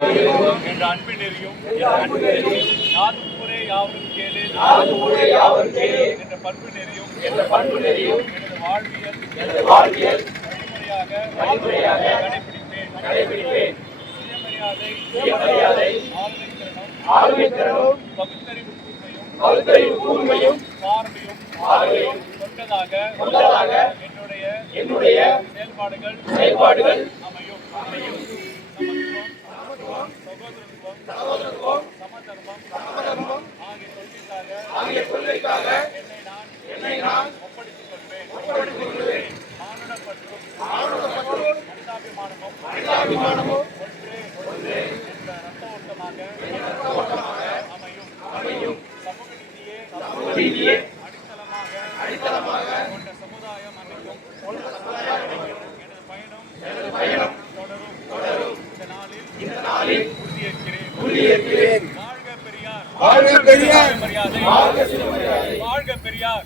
என்ற அன்பின் நெறியும் யாதும் ஊரே யாவரும் கேளு என்ற பண்பு நெறியும் எனது வாழ்வியல் வழிமுறையாக கடைபிடிப்பேன். சுயமரியாதை ஆளுமைத்திறனும் பகுத்தறிவு கூர்மையும் பார்வையும் கொண்டதாக என்னுடைய செயல்பாடுகள் அமையும். சகோதரத்துவம் சமதர்மம் ஆகிய கொள்கைக்காக என்னை நான் ஒப்படைத்துக் கொள்வேன். மானுடப்பற்றும் மனிதாபிமானமும் ஒன்றே என்ற ரத்த ஓட்டமாக அமையும். சமூக நீதியே அடித்தளமாக கொண்ட சமுதாயம் அமைக்கும். எனது பயணம் தொடரும். இந்த நாளில் உறுதியேற்கிறேன். வாழ்க பெரியார். வாழ்க பெரியார். வாழ்க பெரியார்.